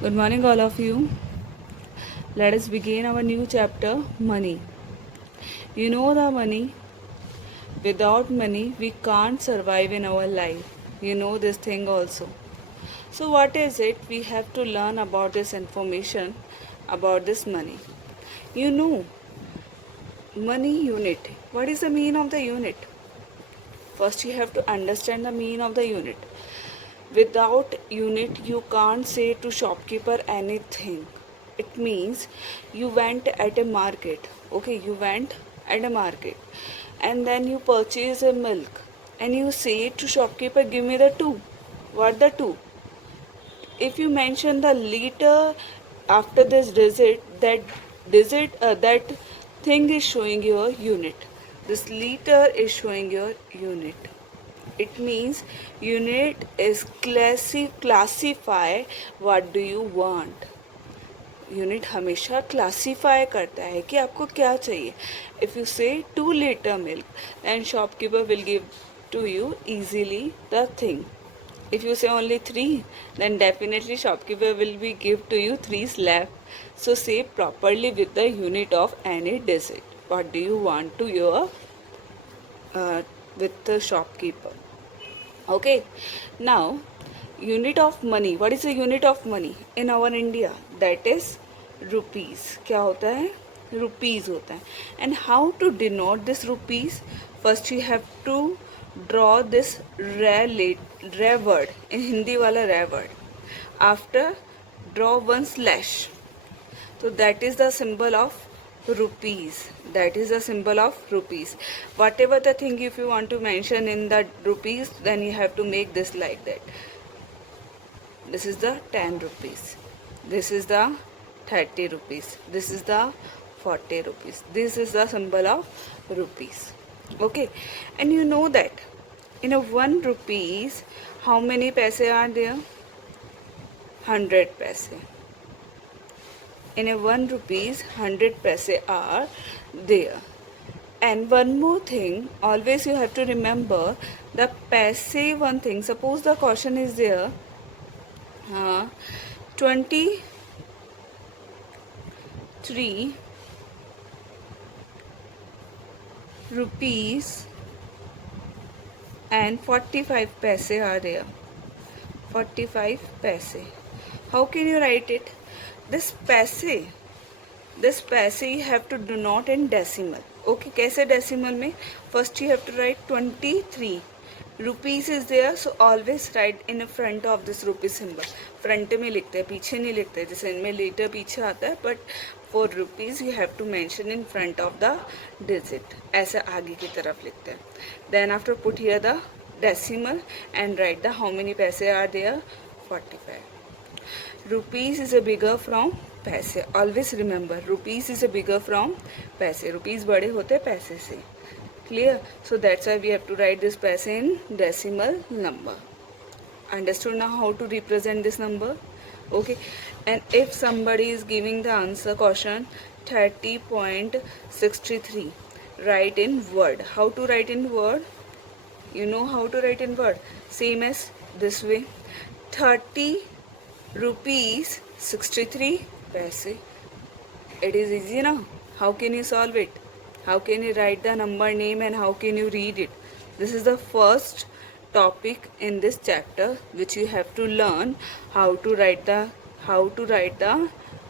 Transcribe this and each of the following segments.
Good morning, all of you. Let us begin our new chapter money. You know the money. Without money, we can't survive in our life. You know this thing also. So, what is it? We have to learn about this information about this money. You know, money unit. What is the meaning of the unit? First, you have to understand the meaning of the unit. Without unit, you can't say to shopkeeper anything. It means you went at a market. Okay, you went at a market and then you purchase a milk and you say to shopkeeper, give me the two. What the two? If you mention the liter after this that thing is showing your unit. This liter is showing your unit. It means unit is classify what do you want. Unit हमेशा classify करता है कि आपको क्या चाहिए. If you say 2 liter milk and shopkeeper will give to you easily the thing. If you say only 3, then definitely shopkeeper will be give to you 3 slab. So say properly with the unit of any digit. What do you want to your with the shopkeeper? Okay. Now, unit of money. What is the unit of money in our India? That is rupees. क्या होता है? Rupees होता है. And how to denote this rupees? First you have to draw this rare word. In Hindi वाला rare word. After draw one slash. So that is the symbol of rupees. That is the symbol of rupees. Whatever the thing if you want to mention in the rupees, then you have to make this like that. This is the 10 rupees. This is the 30 rupees. This is the 40 rupees. This is the symbol of rupees. Okay. And you know that in a 1 rupees, how many paise are there? 100 paise. In a 1 rupees, 100 paise are there. And one more thing, always you have to remember the paise one thing. Suppose the question is there, 23 rupees and 45 paise are there. 45 paise. How can you write it? This paise you have to denote in decimal. Okay, कैसे decimal में? First you have to write 23 rupees is there, so always write in front of this rupee symbol. Front में लिखते हैं, पीछे नहीं लिखते हैं. जैसे इनमें liter पीछे आता है, but for rupees you have to mention in front of the digit. ऐसे आगे की तरफ लिखते हैं. Then after put here the decimal and write the how many paise are there? 45. Rupees is a bigger from पैसे. Always remember, rupees is a bigger from पैसे. Rupees बड़े होते पैसे से. Clear? So that's why we have to write this paise in decimal number. Understood now how to represent this number? Okay. And if somebody is giving the answer question 30.63, write in word. How to write in word? You know how to write in word. Same as this way. 30 rupees 63 paise. It is easy now. How can you solve it? How can you write the number name and how can you read it? This is the first topic in this chapter which you have to learn how to write the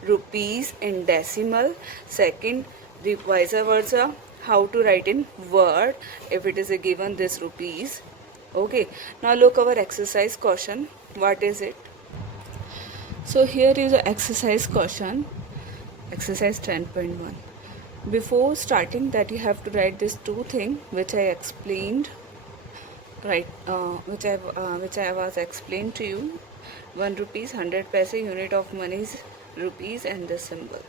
rupees in decimal. Second, the vice versa, how to write in word if it is a given this rupees. Okay, now look our exercise question. What is it? So here is the exercise question, exercise 10.1. Before starting that you have to write these two things which I explained, right? Which I was explained to you. 1 rupees, 100 paise, unit of money is rupees and the symbol.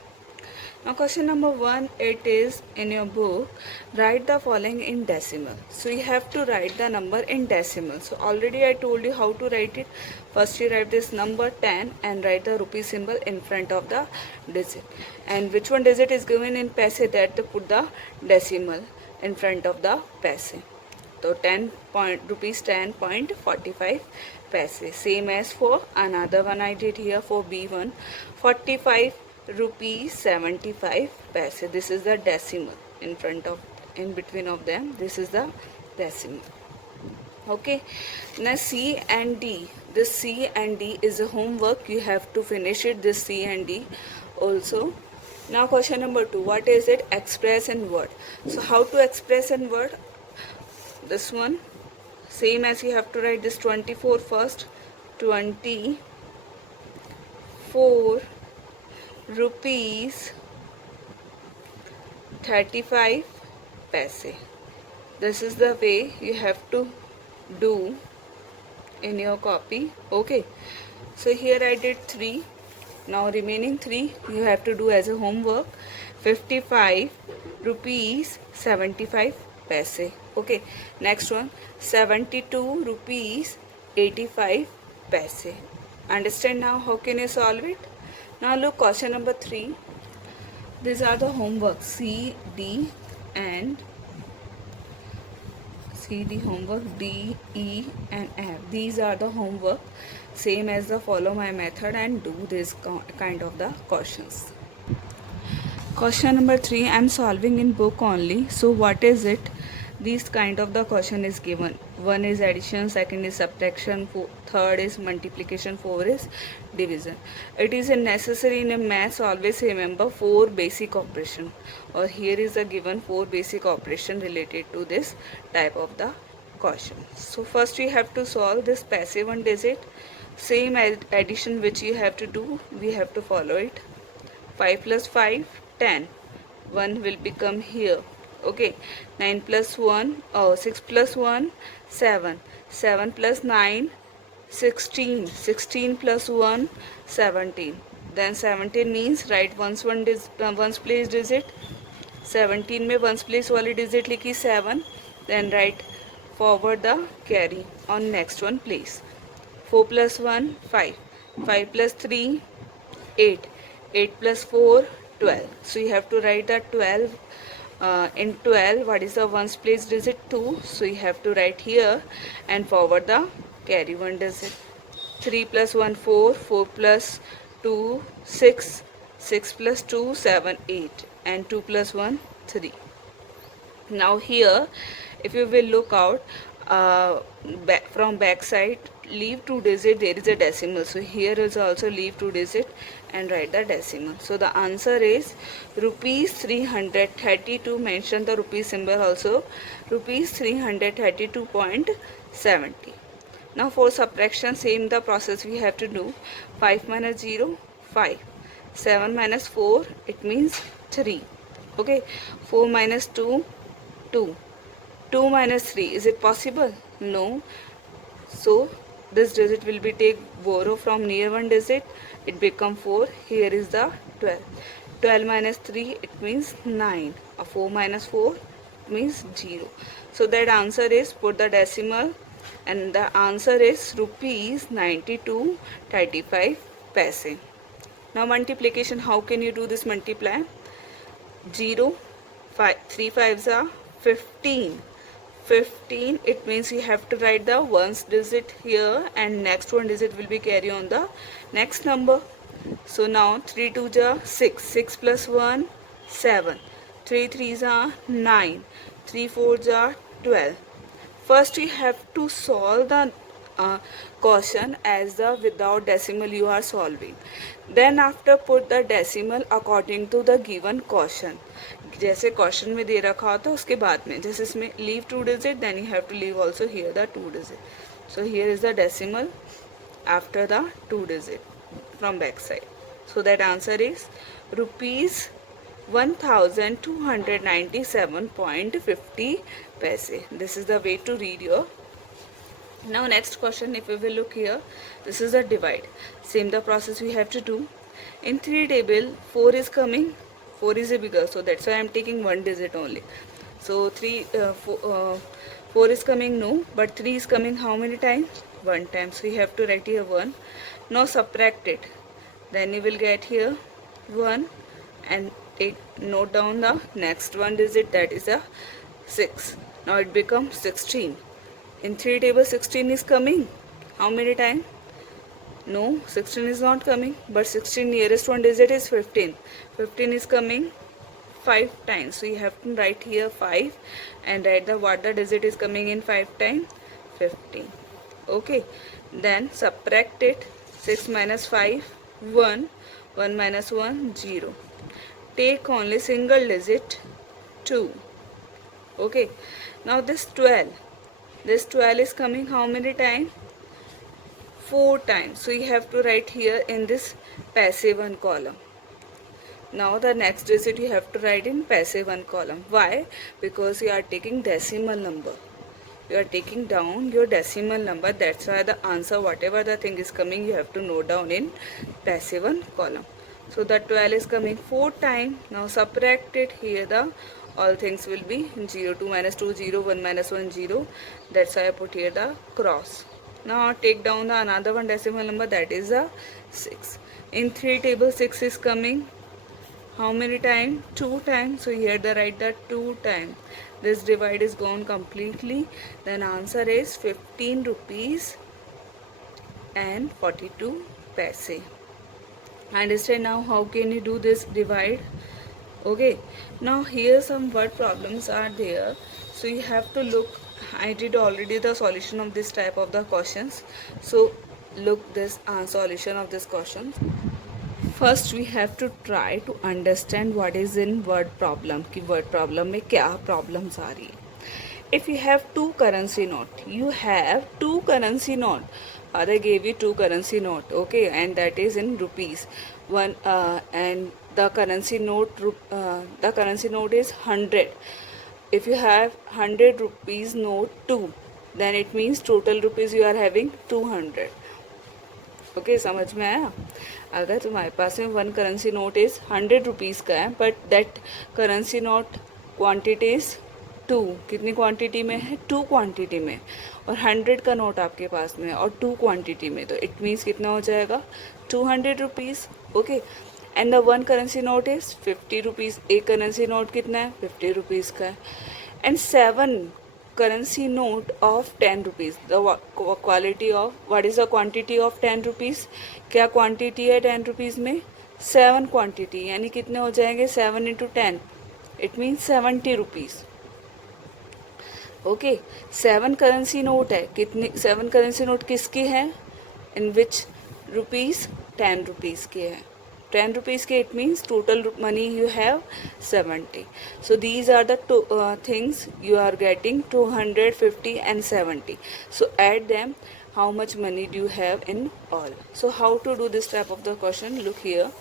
Now question number 1, it is in your book, write the following in decimal. So you have to write the number in decimal. So already I told you how to write it. First you write this number 10 and write the rupee symbol in front of the digit. And which one digit is given in paise, that to put the decimal in front of the paise. So rupees 10.45 paise. Same as for another one I did here for B1, 45 rupees 75 paise. This is the decimal in between of them. This is the decimal. Okay, now C and D. This C and D is a homework. You have to finish it, this C and D also. Now question number 2. What is it? Express in word. So how to express in word? This one, same as you have to write this 24 first. 24 rupees 35 paise. This is the way you have to do in your copy. Okay, so here I did 3. Now remaining 3 you have to do as a homework. 55 rupees 75 paise. Okay, next one, 72 rupees 85 paise. Understand now how can you solve it? Now look, question number 3. These are the homework C, D and CD homework D, E and F. These are the homework, same as the follow my method and do this kind of the questions. Question number 3 I am solving in book only. So what is it? This kind of the question is given. 1 is addition, 2nd is subtraction, 3rd is multiplication, 4 is division. It is a necessary in a maths, always remember 4 basic operation, or here is a given 4 basic operation related to this type of the question. So first we have to solve this passive one digit. Same as addition which you have to do, we have to follow it. 5 plus 5 10, 1 will become here. Okay, 9 plus 1, 6 plus 1 7, 7 plus 9 16, 16 plus 1 17. Then 17 means write ones place digit. 17 में ones place वाली digit लिखी 7. Then write forward the carry on next one place. 4 plus 1 5, 5 plus 3 8, 8 plus 4 12. So you have to write the 12. In 12, what is the ones place digit? 2. So you have to write here and forward the carry one digit. 3 plus 1 4, 4 plus 2 6, 6 plus 2 7 8 and 2 plus 1 3. Now here if you will look out from back side, leave 2 digit, there is a decimal. So here is also leave 2 digit and write the decimal. So the answer is rupees 332. Mention the rupees symbol also. Rupees 332.70. Now for subtraction, same the process we have to do. 5 minus 0 5, 7 minus 4 it means 3. Okay, 4 minus 2 2, 2 minus 3, is it possible? No. So this digit will be borrow from near one digit, it become 4. Here is the 12. 12 minus 3 it means 9. 4 minus 4 means 0. So that answer is, put the decimal, and the answer is rupees 92.35 paise. Now multiplication, how can you do this multiply? 0 5 3 5s are 15. 15, it means you have to write the ones digit here and next one digit will be carry on the next number. So now 3 2s are 6, 6 plus 1 7, 3 3s are 9, 3 4s are 12. First we have to solve the question as the without decimal you are solving. Then after put the decimal according to the given question. जैसे question में दे रखा होता है उसके बाद में, जैसे इसमें leave 2 digit, then you have to leave also here the 2 digit. So here is the decimal after the 2 digit from back side. So that answer is rupees 1297.50 paise. This is the way to read your. Now next question, if we will look here, this is a divide. Same the process we have to do. In 3 table 4 is coming, 4 is a bigger, so that's why I am taking one digit only. So 4 is coming, no, but 3 is coming how many times? One time. So you have to write here 1. Now subtract it, then you will get here 1 and note down the next one digit, that is a 6. Now it becomes 16. In 3 table 16 is coming, How many time? No, 16 is not coming, but 16 nearest one digit is 15. 15 is coming 5 times, so you have to write here 5 and write the what the digit is coming in 5 times, 15. Okay, then subtract it. 6 minus 5, 1. 1 minus 1, 0. Take only single digit, 2. Okay, now this 12 is coming how many times? 4 times. So you have to write here in this passive 1 column. Now the next digit you have to write in passive 1 column. Why? Because you are taking decimal number. You are taking down your decimal number. That's why the answer, whatever the thing is coming, you have to note down in passive 1 column. So the 12 is coming 4 times. Now subtract it. Here the all things will be 0. 2 minus 2, 0. 1 minus 1, 0. That's why I put here the cross. Now take down the another one decimal number, that is a 6. In 3 table 6 is coming how many times? 2 times. So here the write the 2 times. This divide is gone completely. Then answer is 15 rupees and 42 paise. Understand now how can you do this divide? Okay, now here some word problems are there, so you have to look. I did already the solution of this type of the questions, so look this solution of this question. First we have to try to understand what is in word problem, कि word problem में क्या problems आ रही है. If you have two currency note, you have two currency note. Father gave you two currency note, okay, and that is in rupees. One and the currency note is 100. If you have 100 rupees note 2, then it means total rupees you are having 200. Okay समझ में आया. अगर तुम्हारे पास में one currency note is 100 rupees का है, but that currency note quantity is 2. कितनी quantity में है? 2 क्वांटिटी में. और 100 का नोट आपके पास में और 2 क्वांटिटी में, तो इट मीन्स कितना हो जाएगा? 200 rupees. Okay, and the one currency note is 50 rupees. एक करेंसी नोट कितना है? 50 रुपीज़ का है. And 7 currency note of 10 rupees. The quality of, what is the quantity of 10 rupees? क्या quantity है 10 rupees में? 7 quantity, यानी कितने हो जाएंगे? 7 into 10, it means 70 rupees. Okay, 7 currency note है. कितनी 7 करेंसी नोट किसकी है? इन विच रुपीज़? 10 रुपीज़ के है. 10 rupees ke, it means total money you have 70. So these are the two things you are getting, 250 and 70. So add them. How much money do you have in all? So how to do this type of the question? Look here.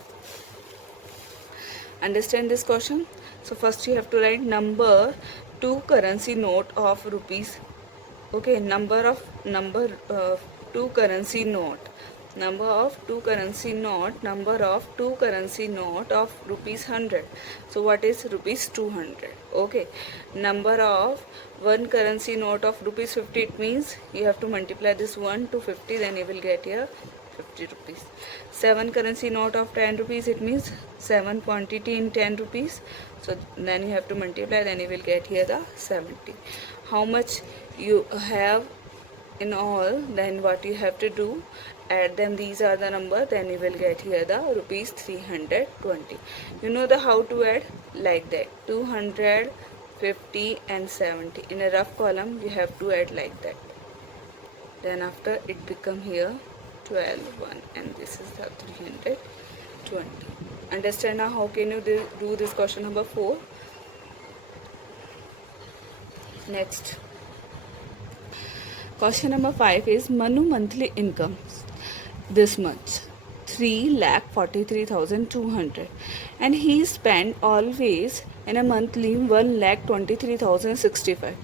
Understand this question. So first you have to write number 2 currency note of rupees. Okay, number 2 currency note. Number of 2 currency note of rupees 100. So what is rupees 200? Okay, number of 1 currency note of rupees 50, it means you have to multiply this 1 to 50, then you will get here 50 rupees. 7 currency note of 10 rupees, it means 7 quantity in 10 rupees. So then you have to multiply, then you will get here the 70. How much you have in all? Then what you have to do, add them. These are the number, then you will get here the rupees 320. You know the how to add? Like that, 250 and 70 in a rough column you have to add like that. Then after it become here 12 1, and this is the 320. Understand now how can you do this question number 4. Next, question number 5 is Manu monthly income this much, 3,43,200, and he spent always in a monthly 1,23,065.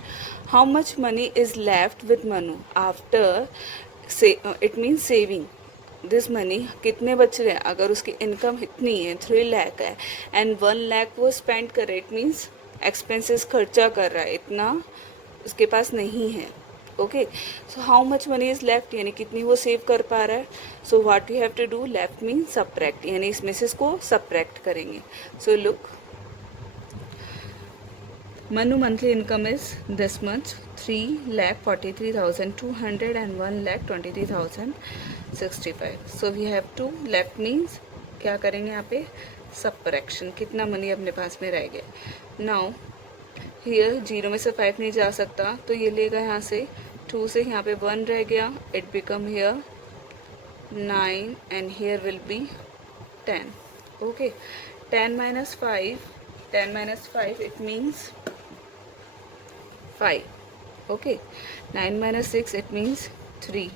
How much money is left with Manu after say it means saving this money? कितने बच रहे हैं? अगर उसकी income इतनी है 3 लाख है and 1 lakh वो स्पेंड कर रहे, इट मीन्स एक्सपेंसेस खर्चा कर रहा है, इतना उसके पास नहीं है. Okay, so how much money is left, यानी कितनी वो सेव कर पा रहा है. So what you have to do, left mean subtract, यानी इसमें से इसको सब्ट्रैक्ट करेंगे. So look, Manu monthly income is this much, 3,43,200 and 1,23,065. So we have to left means क्या करेंगे यहाँ पे सबट्रैक्शन, कितना मनी अपने पास में रह गया. नाउ हियर जीरो में से 5 नहीं जा सकता तो ये लेगा यहाँ से 2 से यहाँ पे 1 रह गया. It become here 9 and here will be 10. Okay, 10 minus 5 it means 5. Okay, 9 minus 6 it means 3.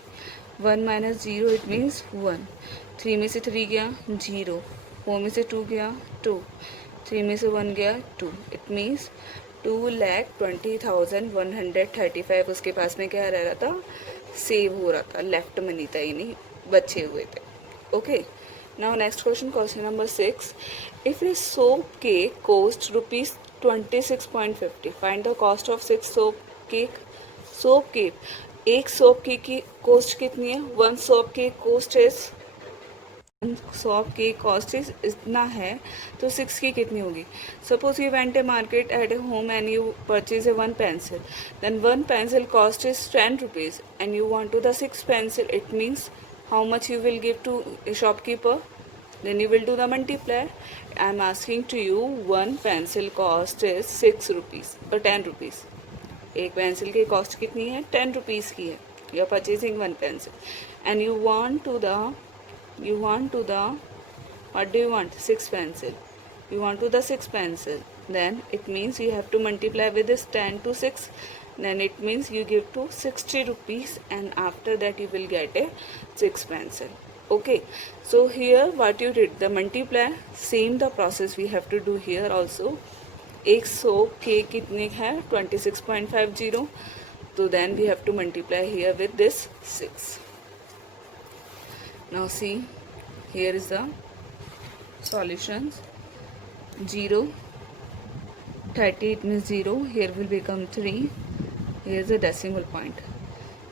1 minus 0 it means 1. 3 में से 3 गया 0. 4 में से 2 गया 2. 3 में से 1 गया 2. It means 2,20,135 उसके पास में क्या रह रहा था, सेव हो रहा था, लेफ्ट मनी था, यानी बचे हुए थे. Okay, now next question, question number 6. If a soap cake cost ₹26.50, find the cost of 6 soap cake. Soap cake, एक सोप केक की कॉस्ट कितनी है? One soap cake cost is इतना है, तो 6 की कितनी होगी? Suppose you went a market at a home and you purchase a 1 pencil, then 1 pencil cost is 10 rupees and you want to the 6 pencil. It means how much you will give to a shopkeeper? Then you will do the multiply. I am asking to you, 1 pencil cost is 6 rupees or 10 rupees. एक pencil की cost कितनी है? 10 rupees की है. You are purchasing 1 pencil and you want to the what do you want? 6 pencil. You want to the 6 pencil. Then it means you have to multiply with this 10 to 6. Then it means you give to 60 rupees and after that you will get a 6 pencil. Okay, so here what you did, the multiply, same the process we have to do here also. एक soap के कितने है? 26.50. So then we have to multiply here with this 6. Now see, here is the solutions. 0, 30 it means 0, here will become 3. Here's the decimal point.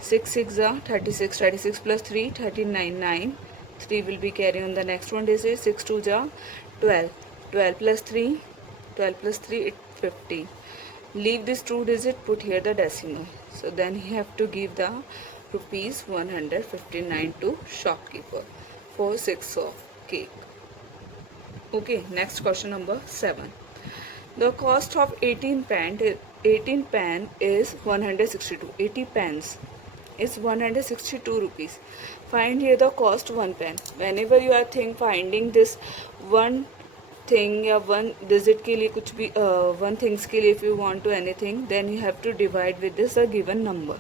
6 6 are 36. 36 plus 3, 39. 9. 3 will be carry on the next one digit. 6 2 are 12. 12 plus 3. 12 plus 3 it 15. Leave this 2 digit. Put here the decimal. So then you have to give the rupees 159 to shopkeeper for 6 of cake. Okay. Next question number 7. The cost of 18 pan is 162. 80 pans is 162 rupees. Find here the cost 1 pan. Whenever you are finding this one thing या one digit के लिए कुछ भी one things के लिए if you want to anything, then you have to divide with this a given number.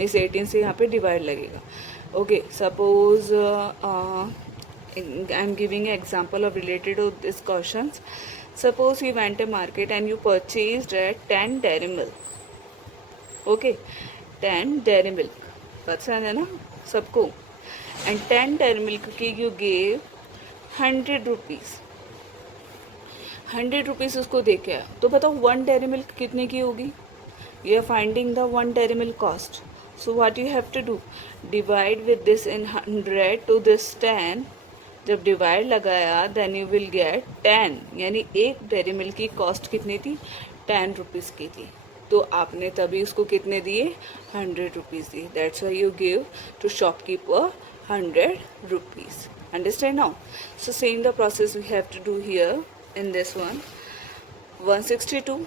इस 18 से यहाँ पे divide लगेगा. Okay, suppose I am giving an example of related to this questions. Suppose you went to market and you purchased 10 dairy milk. Okay, 10 dairy milk. पता है ना सबको? And 10 dairy milk की you gave 100 rupees. 100 rupees उसको दे के आया. तो बताओ 1 dairy milk कितने की होगी? You are finding the 1 dairy milk cost. So what you have to do? Divide with this in 100 to this 10. जब डिवाइड लगाया देन यू विल गेट 10, यानी एक डेयरी मिल्क की कॉस्ट कितनी थी? 10 रुपीज़ की थी. तो आपने तभी उसको कितने दिए? 100 रुपीज़ दिए. That's why you give to shopkeeper 100 rupees. Understand now? So same the process we have to do here in this one. 162.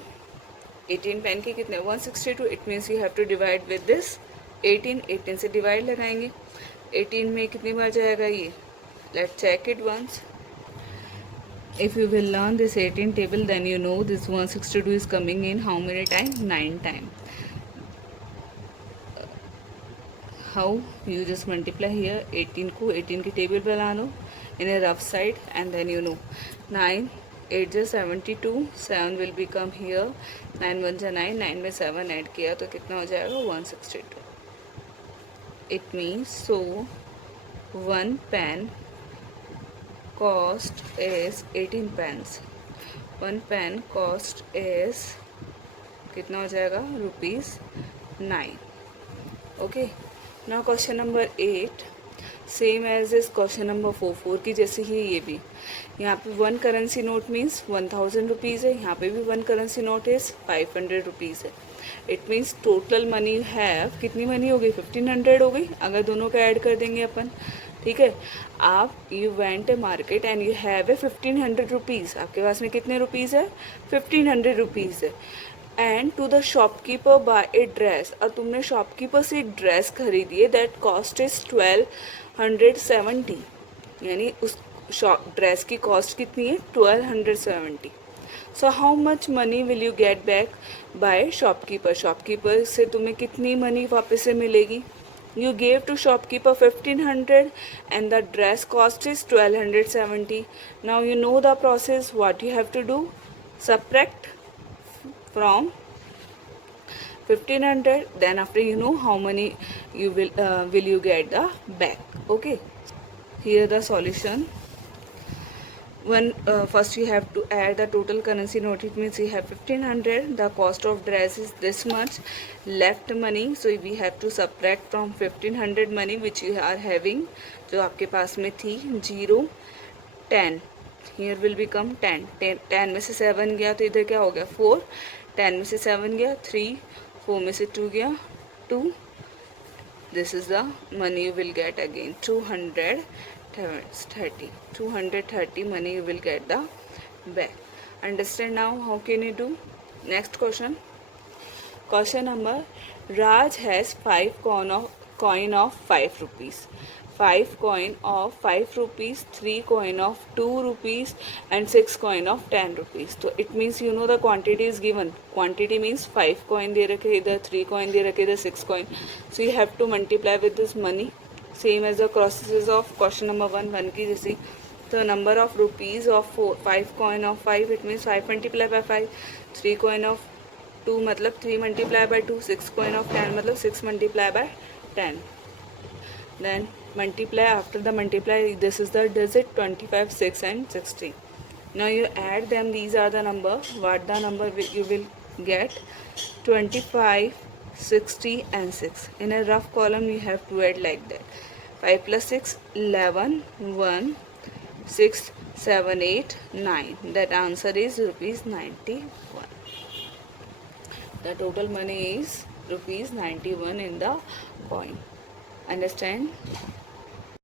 18 pen के कितने? 162. It means you have to divide with this 18. 18 से divide लगाएंगे. 18 में कितनी बार जाएगा ये? Let's check it once. If you will learn this 18 table, then you know this 162 is coming in how many times? 9 times. How? You just multiply here 18 को 18 की table पे ला लो in a rough side and then you know 9 8 just 72. 7 will become here. 9 1 जा 9. 9 में 7 add किया तो कितना हो जाएगा? 162. It means so 1 pan cost is 18 pence. 1 pan cost is कितना हो जाएगा? ₹9. Okay. Now question number 8. Same as is question number 4 की जैसे ही ये भी, यहाँ पे 1 करेंसी नोट मीन्स 1000 रुपीज़ है, यहाँ पे भी 1 करेंसी नोट इज 500 रुपीज़ है. It means total money you have, कितनी मनी हो गई, 1500 हो गई अगर दोनों का ऐड कर देंगे अपन. ठीक है, आप you went a market and you have a 1500 rupees, आपके पास में कितने रुपीज़ है, 1500 रुपीज़ है. And to the shopkeeper buy a dress, और तुमने शॉपकीपर से एक ड्रेस खरीदी है, दैट कॉस्ट इज 1270, यानी उस ड्रेस की कॉस्ट कितनी है, 1270. सो how much money will you get back by shopkeeper, shopkeeper से तुम्हें कितनी मनी वापस से मिलेगी. You gave to shopkeeper 1500 and the dress cost is 1270. Now you know the process. What you have to do? Subtract from 1500. Then after you know how many you will you get the back. Okay. Here the solution. First you have to add the total currency note. It means you have 1500, the cost of dress is this much, left money, so we have to subtract from 1500 money which you are having, जो आपके पास में थी, 0 10, here will become 10 में से 7 गया तो इधर क्या हो गया 4, 10 में से 7 गया 3, 4 में से 2 गया 2. This is the money you will get again, 230 money you will get the back. Understand now how can you do? Next question. Question number, Raj has 5 coin of 5 rupees, 5 coin of 5 rupees, 3 coin of 2 rupees and 6 coin of 10 rupees. So it means you know the quantity is given. Quantity means 5 coin दे रखे इधर, 3 coin दे रखे इधर, 6 coin. So you have to multiply with this money. Same as the processes of question number 1 की जैसी. The number of rupees of 5 coin of 5, it means 5 multiply by 5, 3 coin of 2 मतलब 3 multiply by 2, 6 coin of 10 मतलब 6 multiply by 10. Then multiply, after the multiply this is the digit 25, 6 and 16. Now you add them, these are the number, what the number you will get, 25, 60 and 6. In a rough column you have to add like that, 5 plus 6 11, 1 6 7 8 9. That answer is rupees 91. The total money is rupees 91 in the coin. Understand?